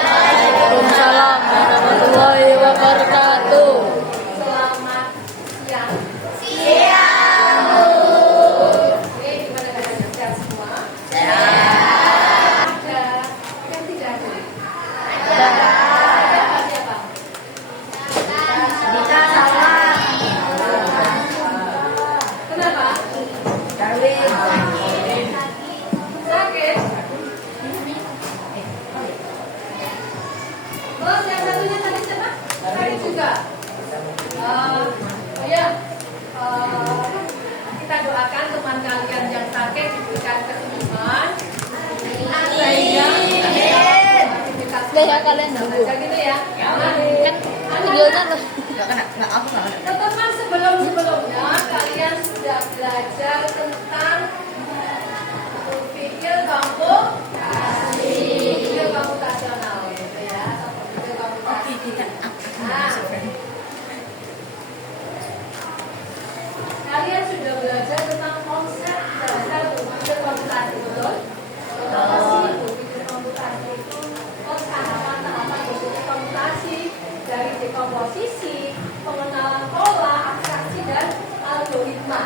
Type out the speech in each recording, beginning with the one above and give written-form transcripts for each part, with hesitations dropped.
Waalaikumsalam warahmatullahi wabarakatuh. Selamat siang. Oke, gimana keadaan sehat semua? Ada yang tidak ada? Ada siapa? Kenapa? Sakit? Terus yang satunya tadi siapa? Sakit juga. Kita doakan teman kalian yang sakit diberikan kesembuhan. Ada yang Ya kalian dulu. gitu ya. Kan videonya loh. Teman sebelumnya kalian sudah belajar tentang berpikir komputasional gitu ya, atau berpikir komputasional. Nah, kalian sudah belajar tentang konsep dasar berpikir komputasi, betul? Apa sih berpikir komputasi itu? Tahapan-tahapan berpikir komputasi dari dekomposisi, pengenalan pola, abstraksi dan algoritma.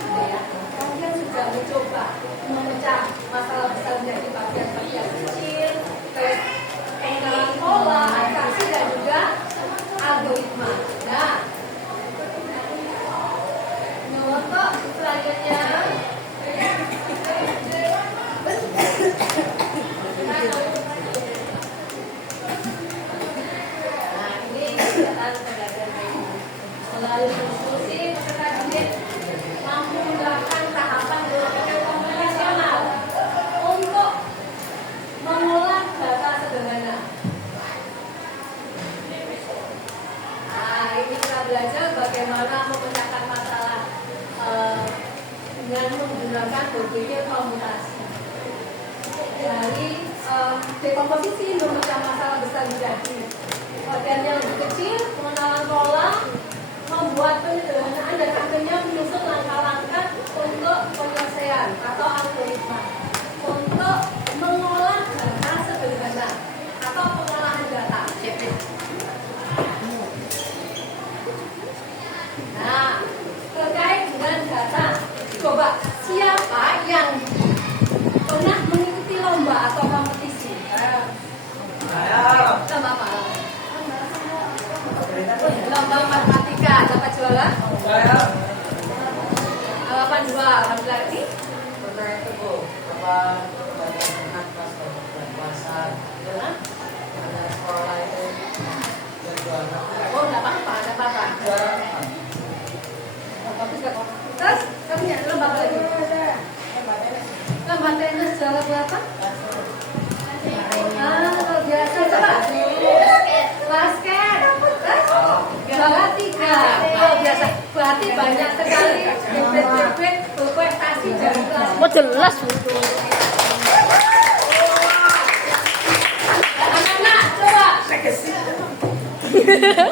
Gitu ya. Kalian sudah mencoba memecah masalah besar menjadi bagian-bagian kecil, terus pengenalan pola, abstraksi dan juga algoritma. Nah, untuk selanjutnya ini kegiatan pembelajaran melalui diskusi peserta didik mampu melakukan tahapan berpikir komputasional untuk mengolah data sederhana. Nah, ini kita belajar bagaimana memecahkan masalah dengan menggunakan berpikir komputasi. Dari dekomposisi memecah masalah besar menjadi bagian yang lebih kecil, pengenalan pola, membuat penyederhanaan dan akhirnya menyusun langkah-langkah untuk penyelesaian atau algoritma untuk mengolah data sederhana atau pengolahan data. Nah, terkait dengan data, coba siapa yang pernah mengikuti lomba atau kompetisi? Lomba apa? Lomba matematika dapat juara? 82. Alhamdulillah. Ini Pernah itu Bu, ada sekolah itu yang juara. oh, enggak apa-apa, enggak apa-apa. Bagus kok. Terus, kamu punya lomba apa lagi? Lomba tenis juara berapa? Luar biasa. Coba. Basket. Juara 3. Luar biasa. Berarti banyak sekali bibit-bibit berprestasi dari kelas. Oh jelas. Anak-anak, coba.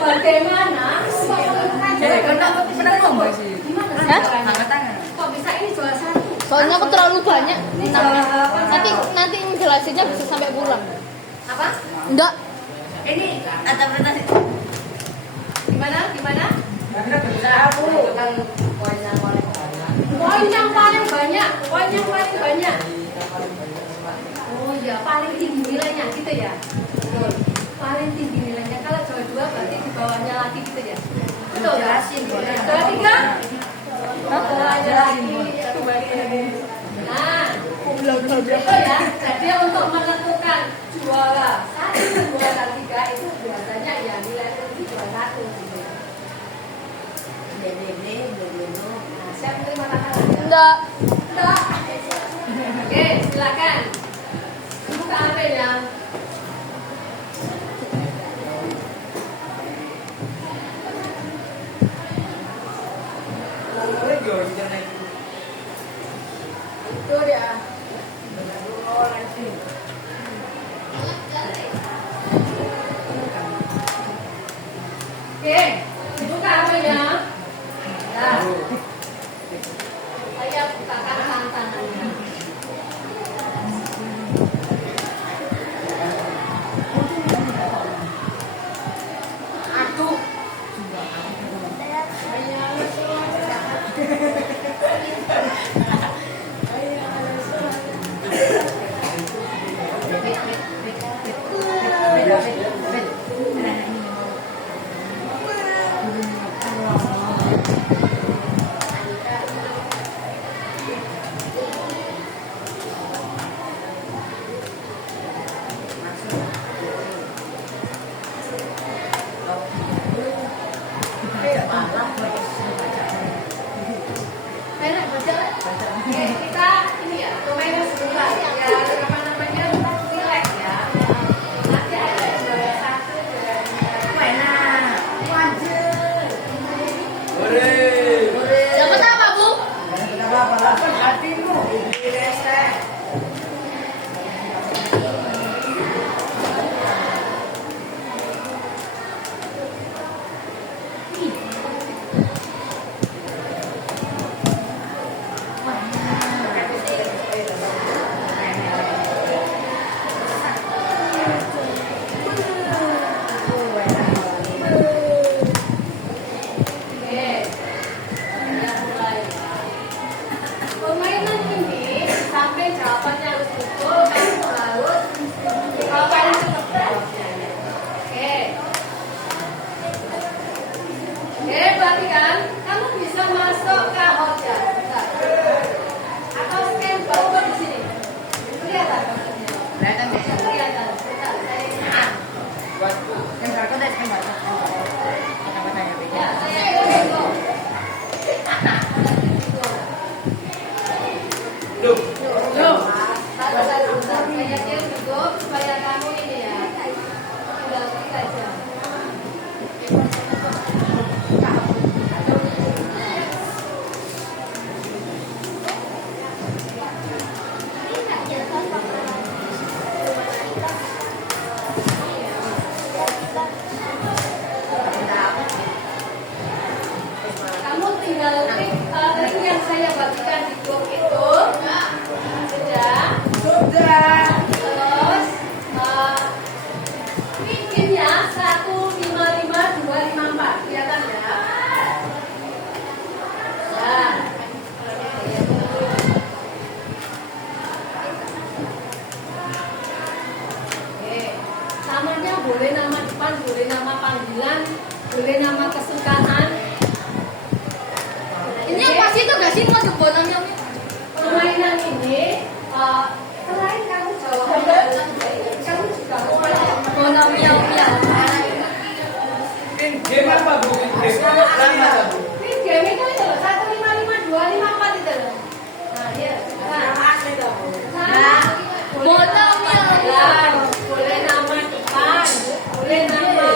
Bagaimana? Gimana? Kok bisa ini juara 1? Soalnya aku terlalu banyak. Ini juara apa? Nanti menjelasinnya bisa sampai pulang. Apa? Enggak. Ini Interpretasi. gimana? Aku Poin yang paling banyak. Oh iya, paling tinggi nilainya gitu ya. Betul. Paling tinggi nilainya. Kalau juara 2 berarti di bawahnya lagi gitu ya. Betul. Jelasin boleh. Juara 3? Bawahnya lagi. Nah, itu ya. Jadi untuk menentukan juara 1 dan juara 3 itu biasanya ya nilai tertinggi juara 1 gitu. Nah, siap menerima tantangan? Enggak. Enggak. Oke, silakan. Buka HP-nya. Itu dia. Oke, dibuka HP-nya. Nah, saya bukakan tantangannya. Enak baca. Oke, kita ini ya, permainan sebentar ya, apa namanya, relax ya. Nanti ada juara 1 dan mainan. Wajib. Dapat apa, Bu? Hatimu. Oke. Ya, mulai. Permainan ini sampai jawabannya harus betul, kamu harus jawabannya cepat jawabnya. Oke. Oke, perhatikan, kamu bisa masuk ke hotel. Bentar. Atau scan barcode di sini. Kelihatan barcode-nya? Kelihatan deh. Kelihatan. Bentar, saya scan. Yang barcode deh, yang barcode. Kata-katanya beda. Ya, saya itu. Saya kirim cukup supaya kamu ini ya. Tinggal klik aja. Kamu tinggal klik link yang saya bagikan di grup itu. Sudah. Terus bikinnya 155254. Kelihatan ya? Ya. Oke. Namanya boleh nama depan, boleh nama panggilan, boleh nama kesukaan. Ini yang pasti itu gak sih mau coba namanya? Permainan ini selain kamu jawab, kamu juga Oh, miau miau. Game apa, Bu? ini game itu loh 155254 itu loh. Nah, iya. Nah, Bola miau miau. boleh nama depan, boleh nama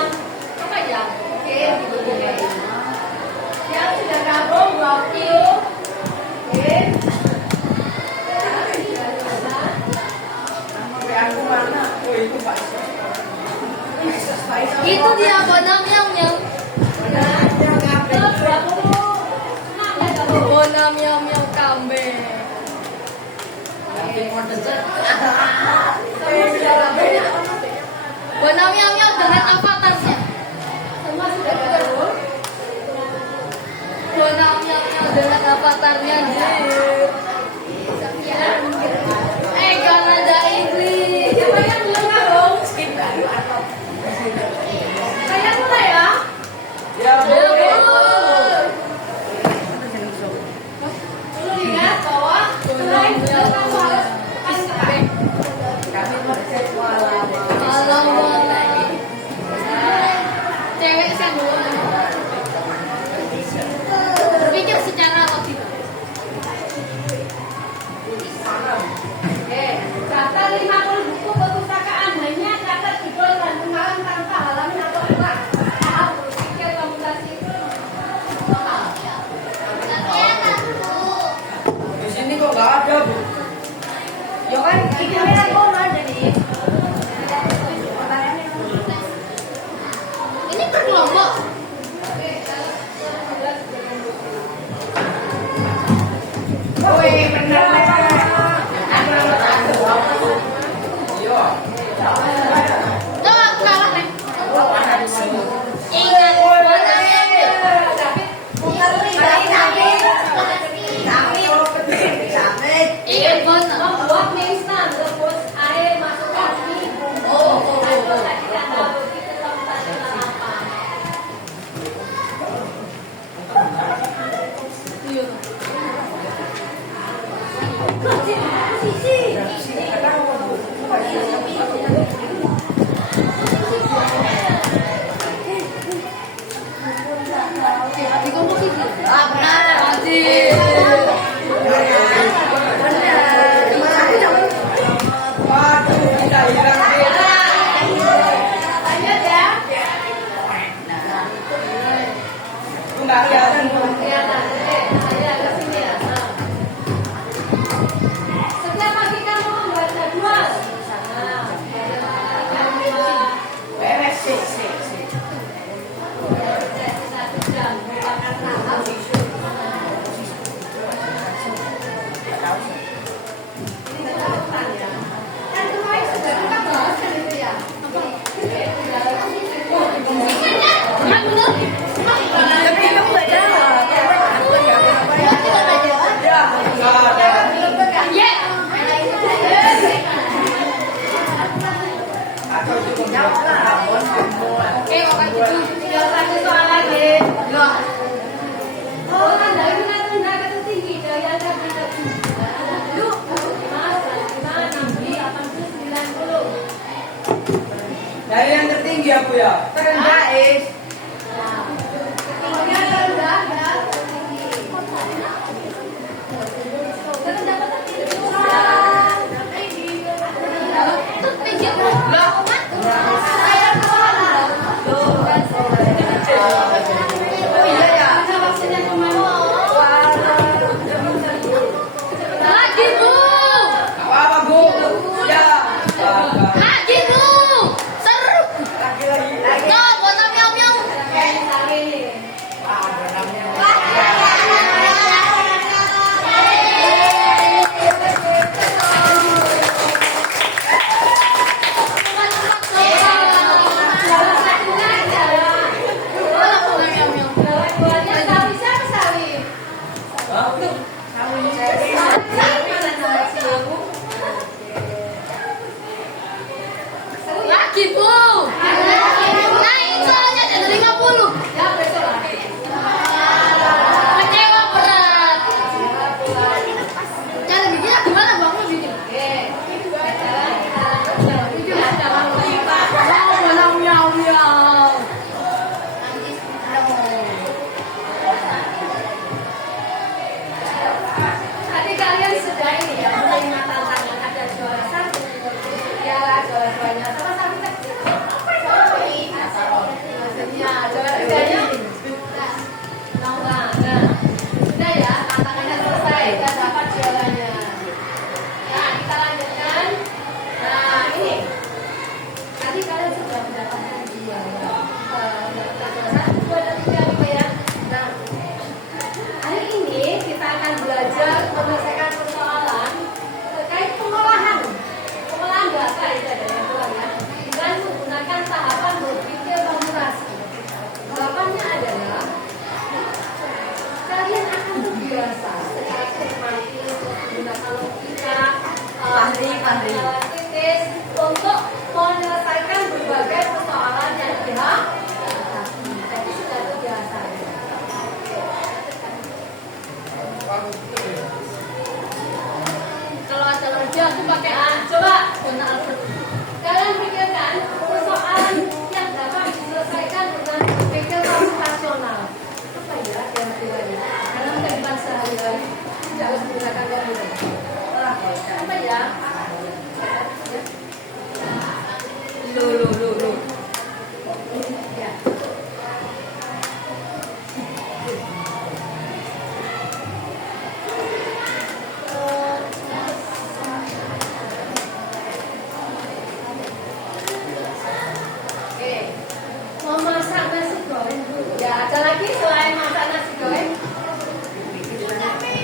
apa ya? Oke, boleh. Yang sudah gabung 20. Oke. Aku mana? Oh, itu Pak. Itu dia bola miau miau. Bola miau miau kambing. Bola miau miau dengan avatarnya. Semua sudah gabung. Bola miau miau dengan avatarnya. Jangan ada Inggris. Siapa yang belum gabung? Saya mulai ya. Ya, Perlu ingat bahwa selain itu kamu harus pastikan. Cewek kan berpikir secara logik. Adik kamu gitu. Ah, benar. Adik. Waduh, kita hilang deh. Lanjut ya. Itu nggak kelihatan. Kelihatan. Saya agak sini ya. Setiap pagi kamu membaca dua. Beres sih, sih. Satu jam merupakan tahap kan kemarin sudah kita bahas kan itu ya. Tapi kamu nggak jawab. Aku nggak Atau cukup jawab lah. Tinggal satu soal lagi. Oh, Anda itu rendah ke tinggi dari Anda bisa yuk, 90. Dari yang tertinggi aku ya. terendah is. Kemudian rendah dan tertinggi. Terendah ke tertinggi. Saya Oh iya ya. maksudnya kemana? Lagi bu. Apa Bu? Ya. Lagi bu. Seru. Lagi. Tuh, buat miau miau. Lagi bu. Naik soalnya dari 50. Kecewa berat. Cara bikinnya gimana bang? Lu bikin? Miau miau miau. Tadi kalian sudah ini ya menerima tantangan ada juara satu, piala juara duanya sama satu kecil. Ya, juara tiganya. Nah, sudah ya tantangannya selesai, kita dapat juaranya. Nah, kita lanjutkan. Nah, ini tadi kalian sudah mendapatkan juara. Juara satu, dua, dan tiga, lima ya. Nah, hari ini kita akan belajar menyelesaikan persoalan terkait pengolahan data itu ada yang keluar ya dengan menggunakan tahapan berpikir komputasi. Tahapannya adalah kalian akan terbiasa secara sistematis menggunakan logika, Fahri. analisis untuk menyelesaikan berbagai persoalan yang dihadapi. Jadi sudah terbiasa. Kalau ada kerja aku pakai Coba dana Albert. kalian pikirkan persoalan yang dapat diselesaikan dengan berpikir komputasional. Apa ya kira-kira ya? Karena kehidupan sehari-hari tidak harus menggunakan komputer. Apa ya? Lu. Ya. Oke. Memasak nasi goreng dulu. Ya, ada lagi selain masak nasi goreng?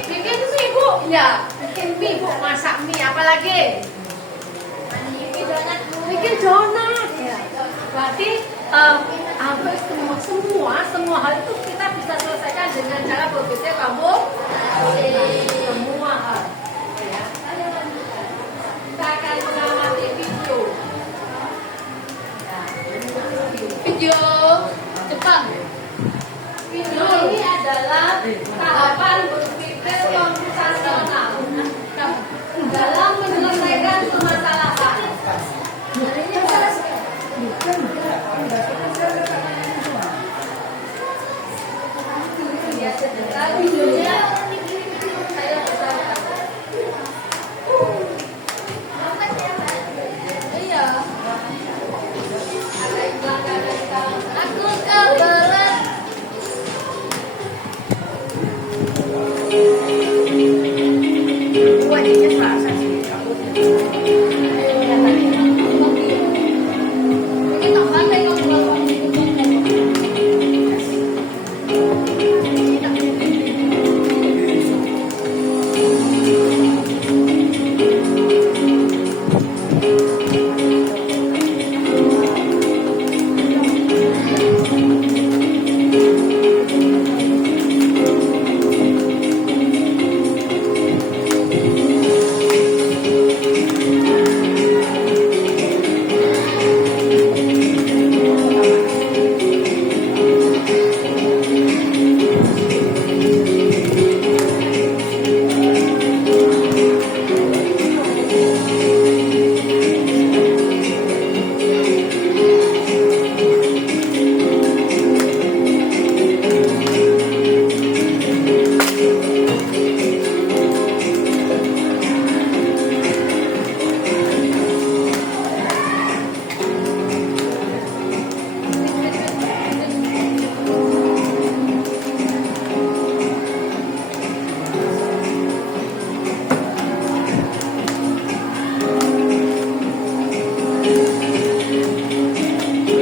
Bikin mie, Bu. Ya, bikin mie, Bu. Masak mie apa lagi? Bikin donat. Bikin donat. Ya. Berarti hampir semua hal itu kita bisa selesaikan dengan cara berpikir kamu semua hal. Ya. Kita akan mengamati video. Video Jepang. Video ini adalah tahapan berpikir komputasional dalam menyelesaikan permasalahan.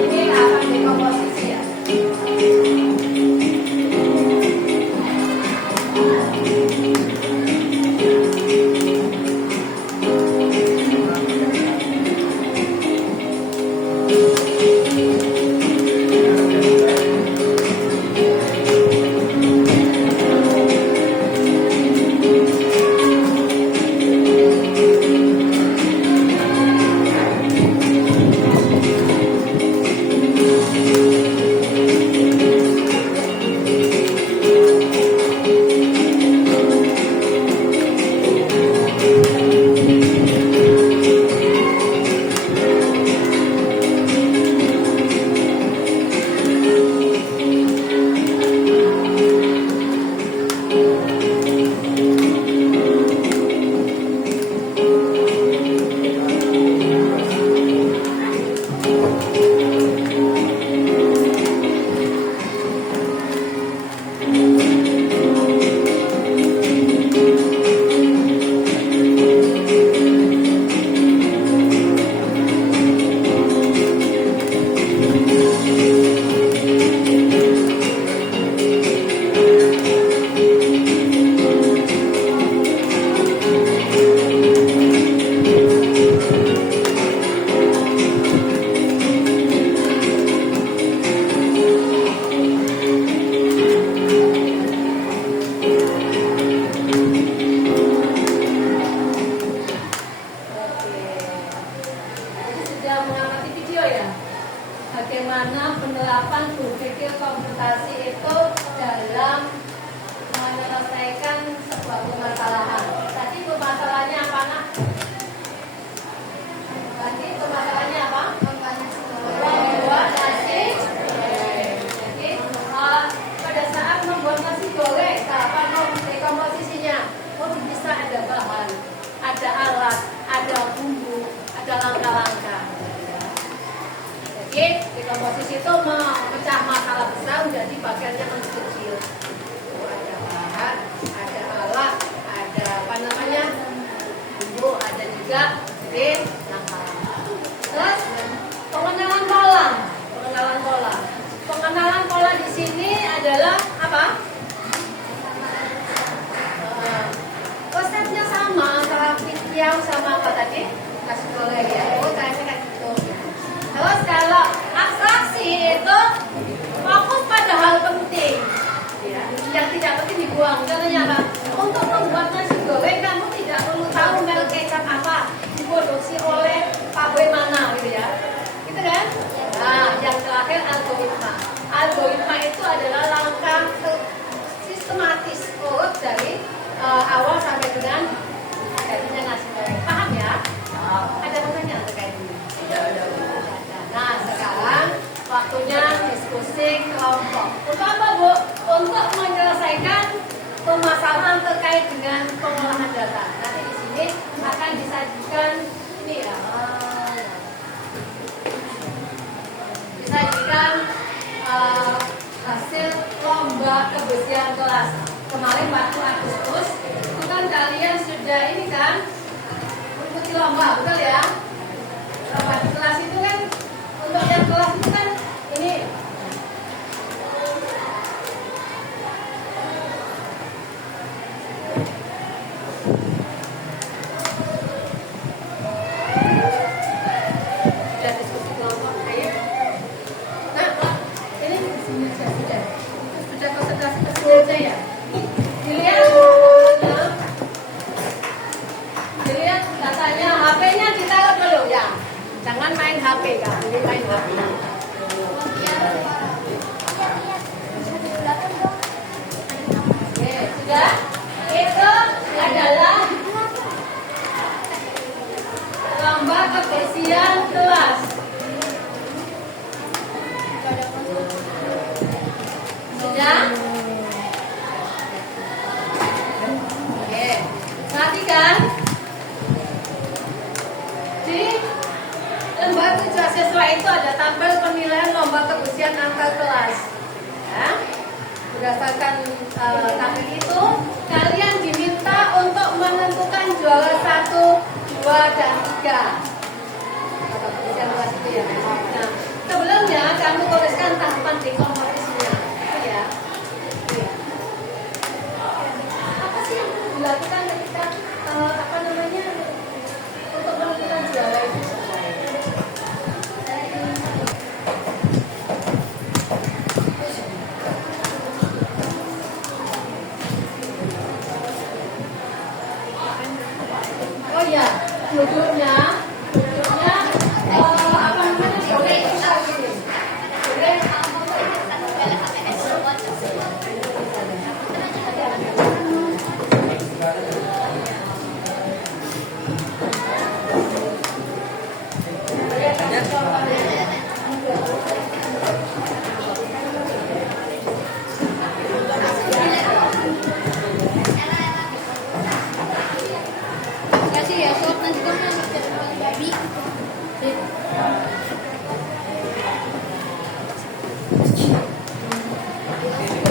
Ini akan dikomposisi ya. Jadi sudah mengamati video ya, bagaimana penerapan berpikir komputasi itu dalam menyelesaikan sebuah permasalahan. Tadi permasalahannya apa nak? Tadi permasalahannya apa? Membuat nasi goreng. Jadi pada saat membuat nasi goreng, apa komposisinya? Oh bisa ada bahan, ada alat, ada bumbu, ada langkah-langkah. Jadi di komposisi itu memecah masalah besar menjadi bagiannya kecil. Ada bahan, ada alat, ada apa namanya bumbu, ada juga langkah-langkah. Terus pengenalan pola. Pengenalan pola di sini adalah apa? Konsepnya sama antara pikiau sama apa tadi? Nasi goreng ya. Oh, kayaknya kayak gitu. Terus kalau abstraksi itu fokus pada hal penting, ya. Yang tidak penting dibuang. Contohnya apa? Untuk membuat nasi goreng kamu tidak perlu tahu merek kecap apa, diproduksi oleh pabrik mana, gitu ya. Gitu kan? Nah, yang terakhir algoritma. Algoritma itu adalah langkah sistematis urut dari awal sampai dengan jadinya nasi goreng. Paham ya? Ada pertanyaan terkait ini? Nah, sekarang waktunya diskusi kelompok. Untuk apa, Bu? Untuk menyelesaikan permasalahan terkait dengan pengolahan data. Nanti di sini akan disajikan ini ya. Disajikan hasil lomba kebersihan kelas. Kemarin waktu Agustus itu kan kalian sudah ini kan mengikuti lomba, betul ya? Lomba di kelas itu kan untuk yang kelas itu kan ini Jangan main HP kan, ini main HP. Oke, sudah? Itu adalah lomba kebersihan kelas. Sudah? Oke, perhatikan. Di lembar tujuan siswa itu ada tabel penilaian lomba kebersihan antar kelas. Ya. Berdasarkan tabel itu, kalian diminta untuk menentukan juara 1, 2, dan 3. Lomba kebersihan kelas itu ya. Nah, sebelumnya kamu tuliskan tahapan di kompetisinya. Itu ya. Itu ya. Apa sih yang dilakukan ketika untuk menentukan juara itu? Oh ya, duduknya apa namanya? Boleh kita gini. Boleh. Kasih ya, sob nanti kamu babi.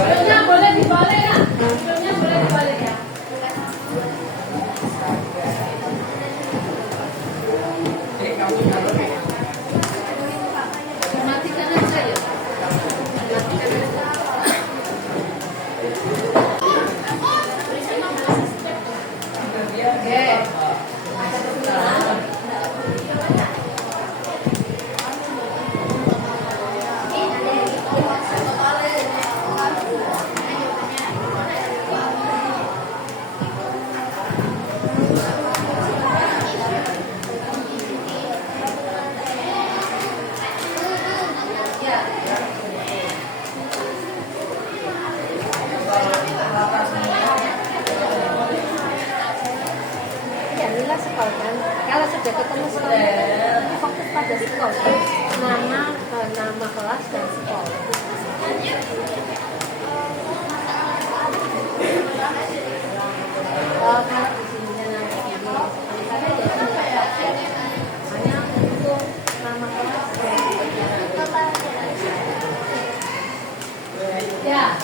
Hidungnya boleh dibalik ya. Hidungnya boleh dibalik ya. Matikan aja ya. Oke. Ya, inilah skor kan. Kalau sudah ketemu skor, fokus pada skor. Nama kelas dan skor. Kalau di sini nanti ini, misalnya jadi hanya untuk nama kelas dan ya.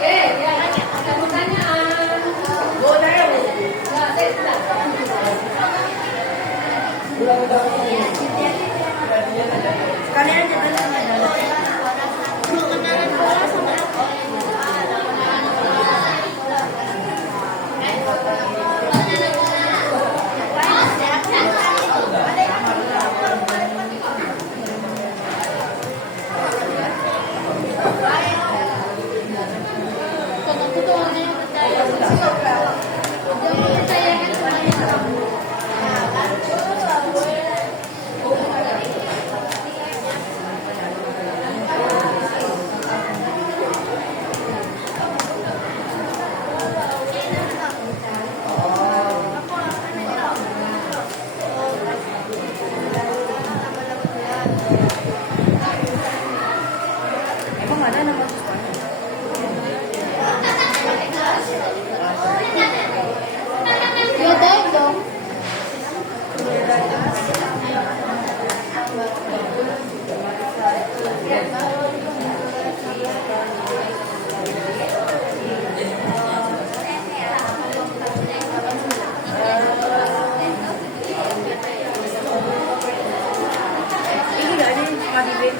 Oke, ya, ada pertanyaan. Ya, saya sudah. Sekalian aja tadi sama dalam. Mengenalkan bola sama apa? Aku tuh orangnya yang percaya. Dia mempercayakan semuanya kamu. Emang ada nama siswanya? Ya tahu dong. Ini nggak ada yang suka di band.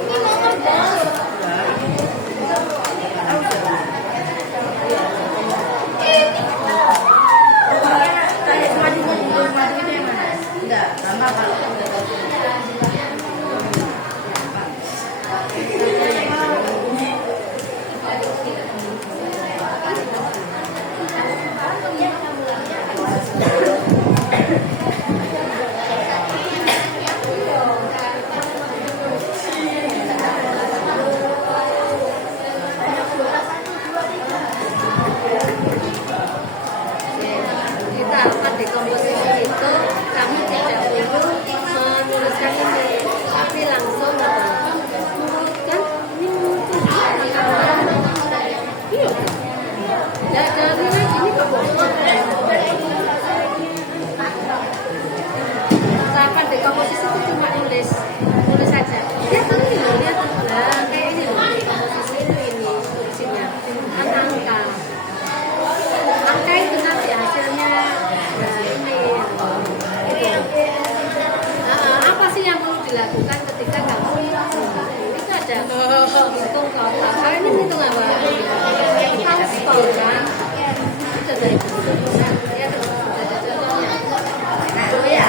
Ini mau bos. Kayak semacam semacam itu yang mana? Enggak, sama kalau Kita akan di komposisi itu kami tidak perlu menuliskan ini, tapi langsung menurutkan ini mungkin iya. Ya dari ini kok akan di komposisi itu cuma nulis saja. Dia tahu ini loh, dia lah kayak ini loh di komposisi ini tulisannya kan angka. Angka itu nanti hasilnya ini apa sih yang perlu dilakukan ketika kamu itu ada hitung total. Kalau ini hitung apa? Total kan? Itu dari ya ada contohnya. nah itu ya.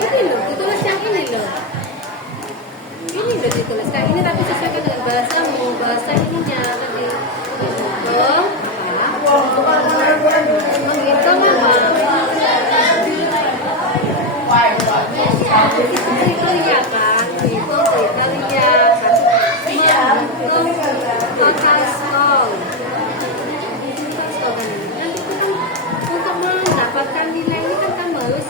Ini loh, ditulis yang ini loh. Ini loh ditulis kayak ini tapi sesuaikan dengan bahasamu, bahasa ininya tadi. Menghitung apa? Itu kriteria kan, itu kriteria. Menghitung total skor. Untuk mendapatkan nilai ini kan kamu harus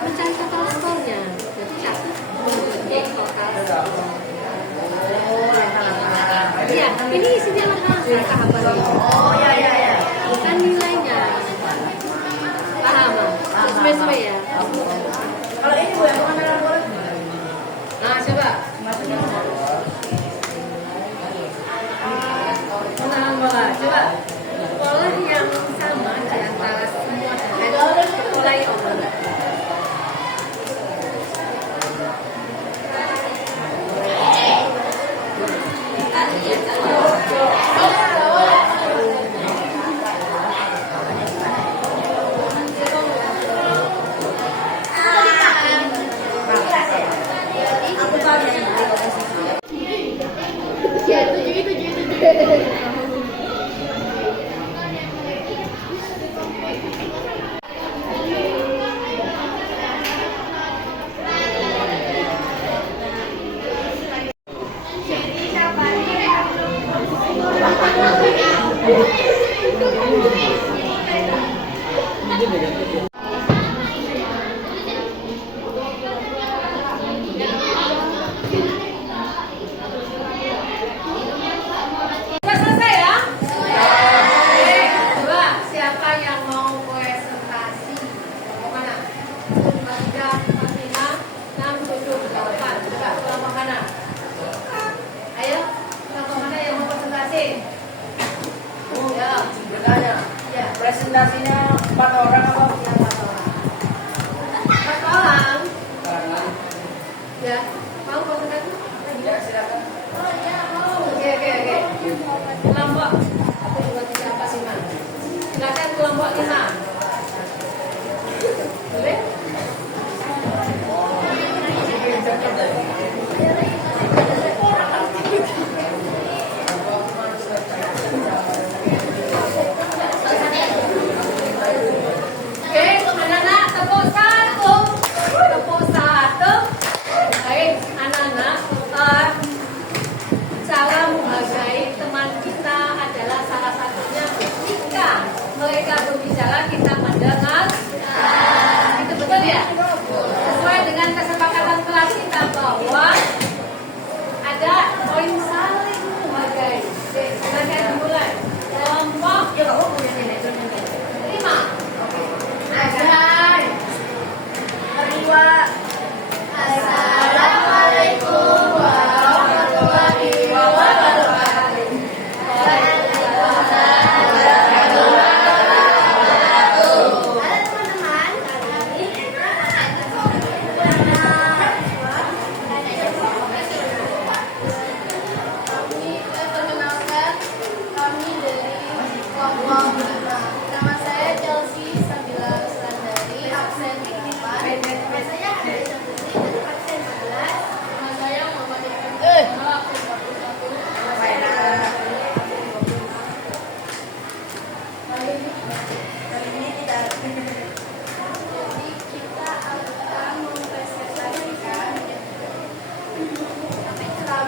mencari total skornya. Jadi satu menghitung total skor. Iya, ini isinya langkah tahapannya. Oh ya ya ya. Bukan nilainya. Paham? Sesuai ya. Kalau ini Bu yang mengenal bola. Nah, coba. Maksudnya Mengenal bola. Coba. Pola yang sama di antara semua dan pola yang apa?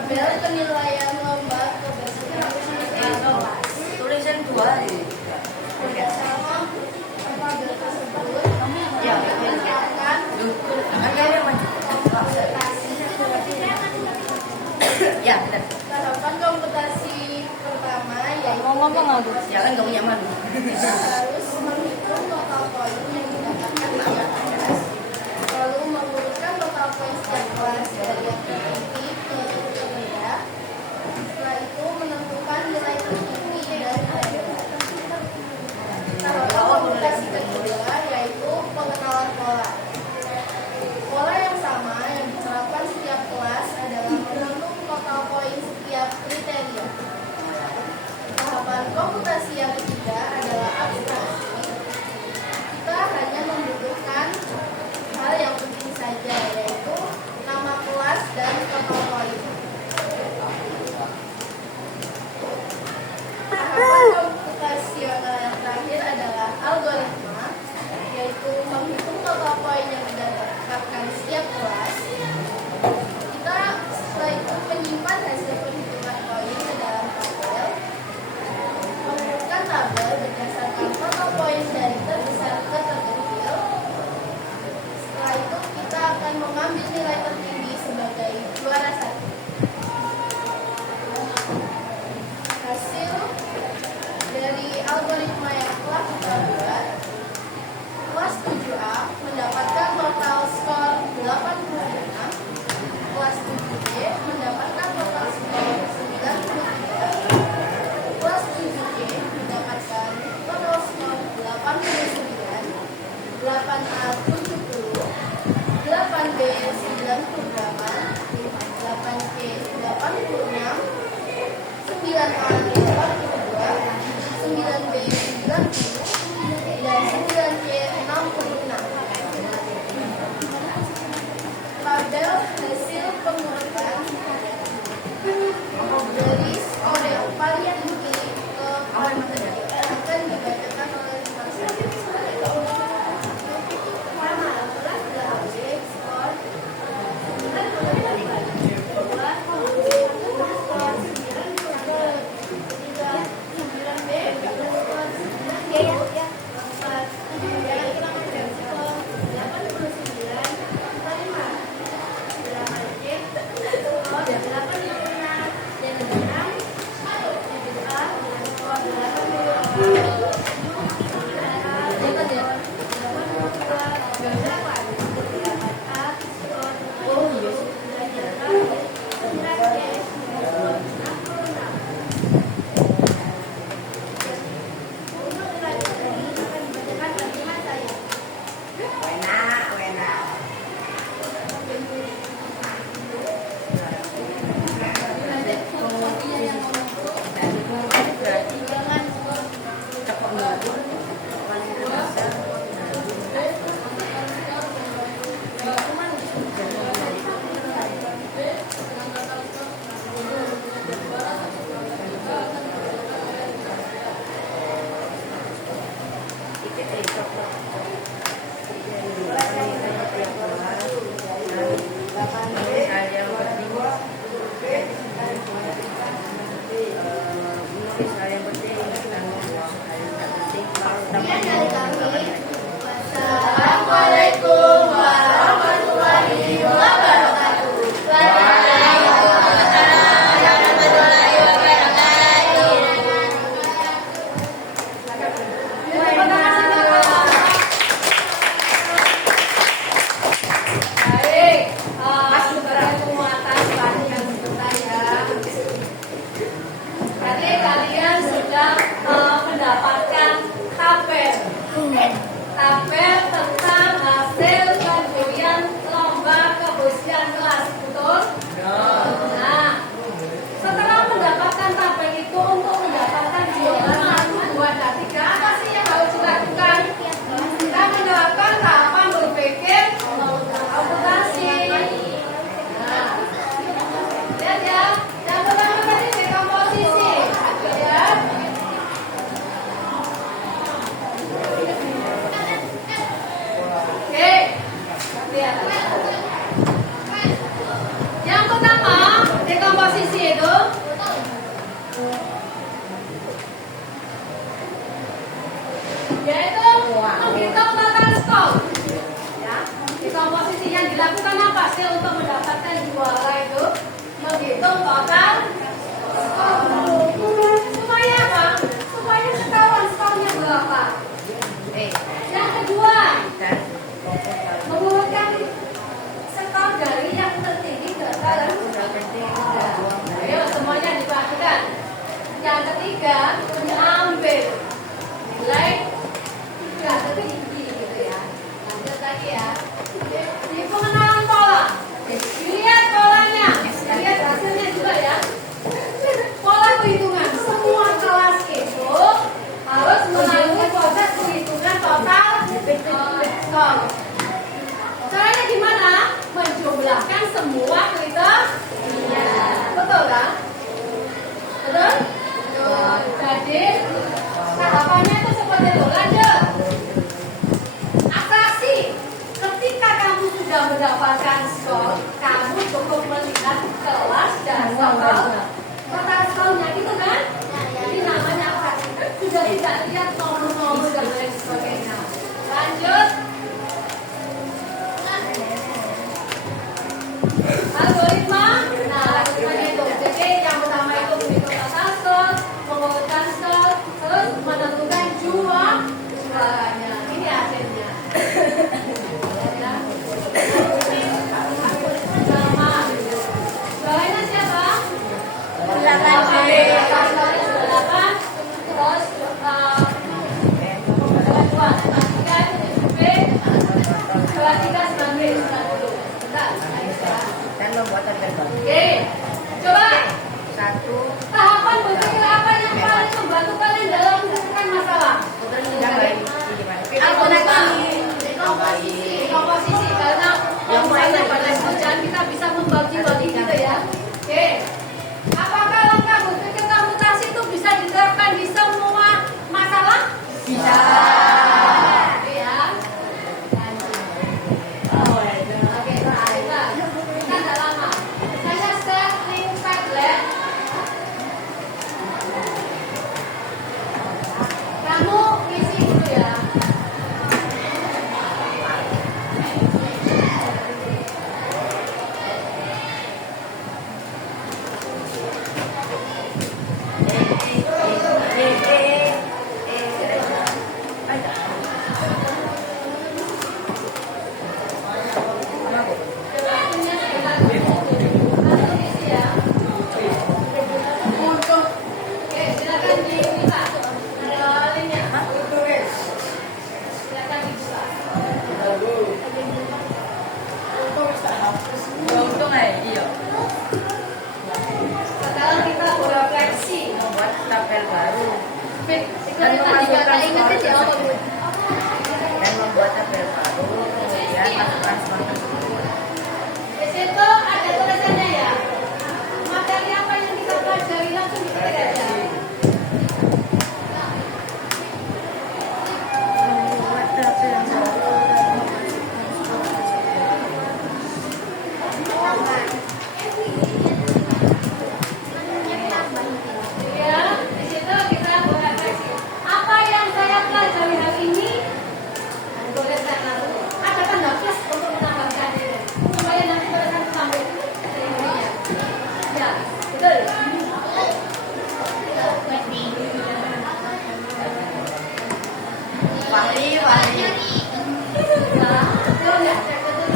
tabel penilaian lomba kebersihan kelas. Tulisan 2 ini. Berdasarkan tabel tersebut, Ya, berdasarkan ada maju. Ya, benar. tahapan komputasi pertama yaitu Ngomong aku. Jangan kamu nyaman. harus menghitung total poin yang didapatkan setiap kelas, lalu mengurutkan total poin setiap kelas dari yang tertinggi ke terendah. Setelah itu menentukan nilai tertinggi dan tahapan komputasi kedua yaitu pengenalan pola. Pola yang sama yang diterapkan setiap kelas adalah menghitung total poin setiap kriteria. Tahapan komputasi yang ketiga adalah abstraksi. Kita hanya membutuhkan hal yang penting saja, yaitu nama kelas dan total poin. Tahapan komputasional yang terakhir adalah algoritma, yaitu menghitung total poin yang didapatkan setiap kelas. Kita setelah itu menyimpan hasil perhitungan poin ke dalam tabel, mengurutkan tabel berdasarkan total poin dari terbesar ke terkecil. Setelah itu kita akan mengambil nilai tertinggi sebagai juara satu. Hasil dari algoritma yang telah kita buat, kelas 7A mendapatkan total skor 86, kelas 7B mendapatkan total skor 93, kelas 7C mendapatkan total skor 89, 8A 70, 8B 98, 8C 86, 9A 82, 9B 90, dan 9C 66. Tabel hasil pengurutan dari skor yang paling tinggi ke paling rendah akan dibacakan oleh pasangan. Pertama adalah dari skor posisi hitung total skor. Supaya apa? Supaya ketahuan skornya berapa. Yang kedua, mengurutkan skor dari yang tertinggi ke rendah. Ayo semuanya diperhatikan. Yang ketiga, ambil nilai yang tertinggi gitu ya. Lanjut lagi ya. Di pengenalan pola. Dilihat polanya, lihat hasilnya juga ya. Pola perhitungan semua kelas itu harus melalui proses perhitungan total skor. Caranya gimana? Menjumlahkan semua kriteria. Betul kan? Betul? Jadi tahapannya itu seperti itu. Lanjut. Atraksi. Ketika kamu sudah mendapatkan skor, kamu cukup melihat kelas dan total skornya gitu kan? Jadi namanya atraksi. Sudah tidak lihat nomor-nomor dan lain sebagainya. Lanjut. Algoritma. Nah, algoritmanya itu. Jadi yang pertama itu menghitung total skor, mengurutkan skor, terus menentukan juaranya. Ini hasilnya. Nama. Juaranya siapa? 8B. Terus juara 2, 3, 9B. Bentar. Dan membuat tabel baru. Oke. Coba. 1. Tahapan berpikir apa yang paling membantu kalian dalam menyelesaikan masalah? Yang baik. Komposisi karena misalnya pada kerjaan kita bisa membagi-bagi gitu ya. Oke. Apakah langkah berpikir komputasi itu bisa diterapkan di semua masalah? Bisa. Ya. Oke, kita nggak lama. Saya share link Padlet. Kamu isi dulu ya. Oke, silakan dibuka. Ada linknya. Silakan dibuka. Untung iya. Sekarang kita berefleksi. Membuat tabel baru Dan memasukkan skor tersebut. dan membuat tabel baru, kemudian masukkan skor tersebut. Di situ ada tulisannya ya. Materi apa yang kita pelajari langsung diketik aja. Membuat tabel baru. Ya, di situ kita berefleksi. Apa yang saya pelajari hari ini? Tuliskan langsung. Ada tanda plus untuk menambahkan ini. Supaya nanti tulisan sampai sehingga. Ya, betul. Wali. Nah, belum ya, cek betul.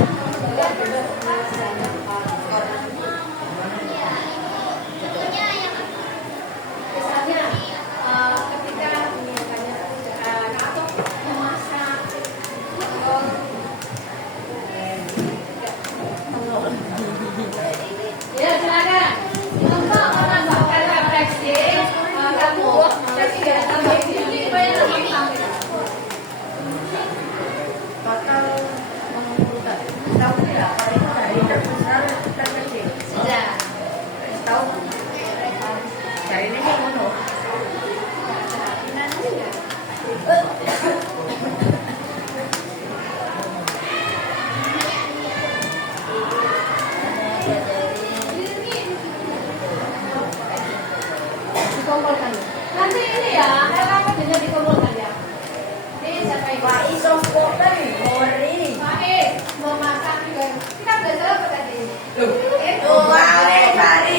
Misalnya, ketika menyiapkannya atau memasak, ya silakan. Untuk menambahkan refleksi, kamu ya tambah ini supaya lebih tampil. Total mengumpulkan. Tahu tidak? Kalau itu dari terbesar terkecil. Ya. Tahu? Dari ini sih ngono. Dikumpulkan. Nanti ini ya, LKPD-nya dikumpulkan ya. Ini siapa ini? Pak Isom Kopen, Mori. Pak Is, mau masak juga. Kita belajar apa tadi? Loh, Itu wale dari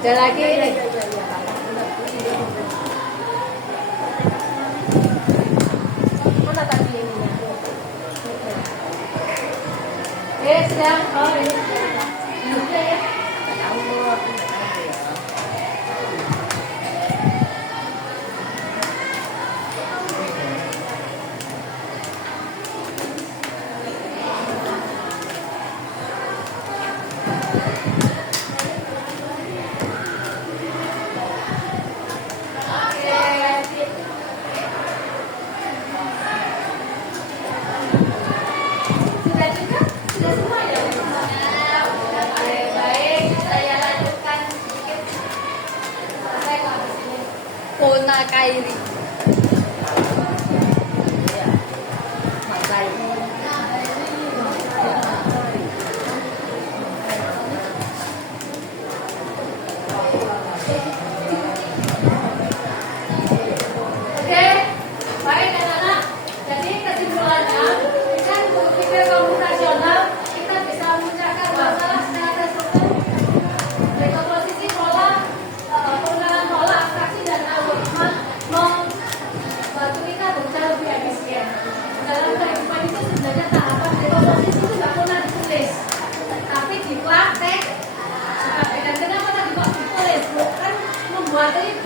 Ada lagi ini. Mana tadi ininya? Sedang. Oh, ini. Udah ya. Sudah juga? Sudah semua ya? Oke, baik. Saya lanjutkan sedikit. Saya ke sini. Kona Kairi. Oke, baik anak-anak. Jadi kesimpulannya, dengan berpikir komputasional, kita bisa memecahkan masalah secara terstruktur. Dekomposisi pola, penggunaan pola, abstraksi dan algoritma membantu kita bekerja lebih efisien. Dalam kehidupan itu sebenarnya tahapan dekomposisi itu nggak pernah ditulis, tapi di praktek. Dan kenapa tadi kok ditulis? Bukan membuat ini